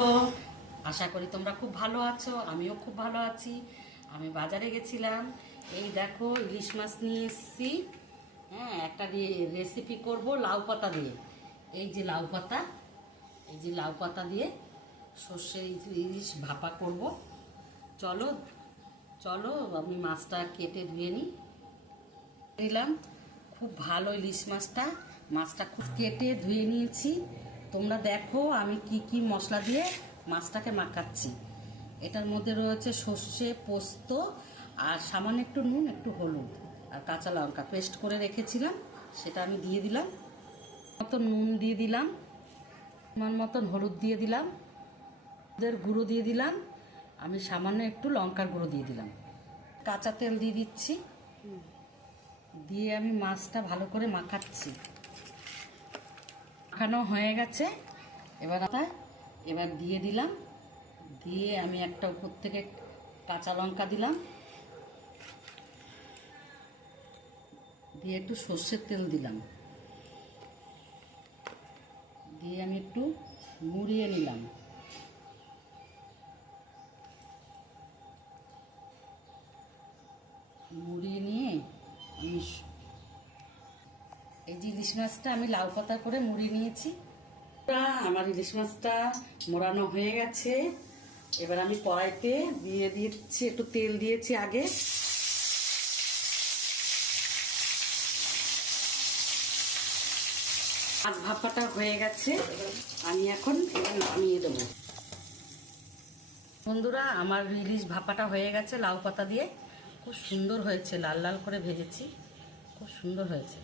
তো আশা করি তোমরা খুব ভালো আছো, আমিও খুব ভালো আছি। আমি বাজারে গেছিলাম, এই দেখো ইলিশ মাছ নিয়ে এসেছি। হ্যাঁ, একটা রেসিপি করব লাউ পাতা দিয়ে। এই যে লাউ পাতা, এই যে লাউ পাতা দিয়ে সর্ষে ইলিশ ভাপা করব। চলো চলো আমি মাছটা কেটে ধুয়ে নিলাম। খুব ভালো ইলিশ মাছটা খুব কেটে ধুয়ে নিয়েছি। তোমরা দেখো আমি কি কি মশলা দিয়ে মাছটাকে মাখাচ্ছি। এটার মধ্যে রয়েছে সর্ষে, পোস্ত আর সামান্য একটু নুন, একটু হলুদ আর কাঁচা লঙ্কা পেস্ট করে রেখেছিলাম, সেটা আমি দিয়ে দিলাম। মতন নুন দিয়ে দিলাম, আমার মতন হলুদ দিয়ে দিলাম, হলুদের গুঁড়ো দিয়ে দিলাম, আমি সামান্য একটু লঙ্কার গুঁড়ো দিয়ে দিলাম, কাঁচা তেল দিয়ে দিচ্ছি। দিয়ে আমি মাছটা ভালো করে মাখাচ্ছি। মাখানো হয়ে গেছে, এবার দিয়ে দিলাম। দিয়ে আমি একটা উপর থেকে কাঁচা লঙ্কা দিলাম, দিয়ে একটু সর্ষের তেল দিলাম, দিয়ে আমি একটু মুড়িয়ে নিলাম। মুড়িয়ে নিয়ে আমি এই যে ইলিশ মাছটা আমি লাউ পাতা করে মুড়িয়ে নিয়েছি। আমার ইলিশ মাছটা মোড়ানো হয়ে গেছে। এবার আমি কড়াইতে দিয়ে দিচ্ছি, একটু তেল দিয়েছি আগে। মাছ ভাপাটা হয়ে গেছে, আমি এখন এটা নামিয়ে দেবো। বন্ধুরা, আমার ইলিশ ভাপাটা হয়ে গেছে লাউ পাতা দিয়ে। খুব সুন্দর হয়েছে, লাল লাল করে ভেজেছি, খুব সুন্দর হয়েছে।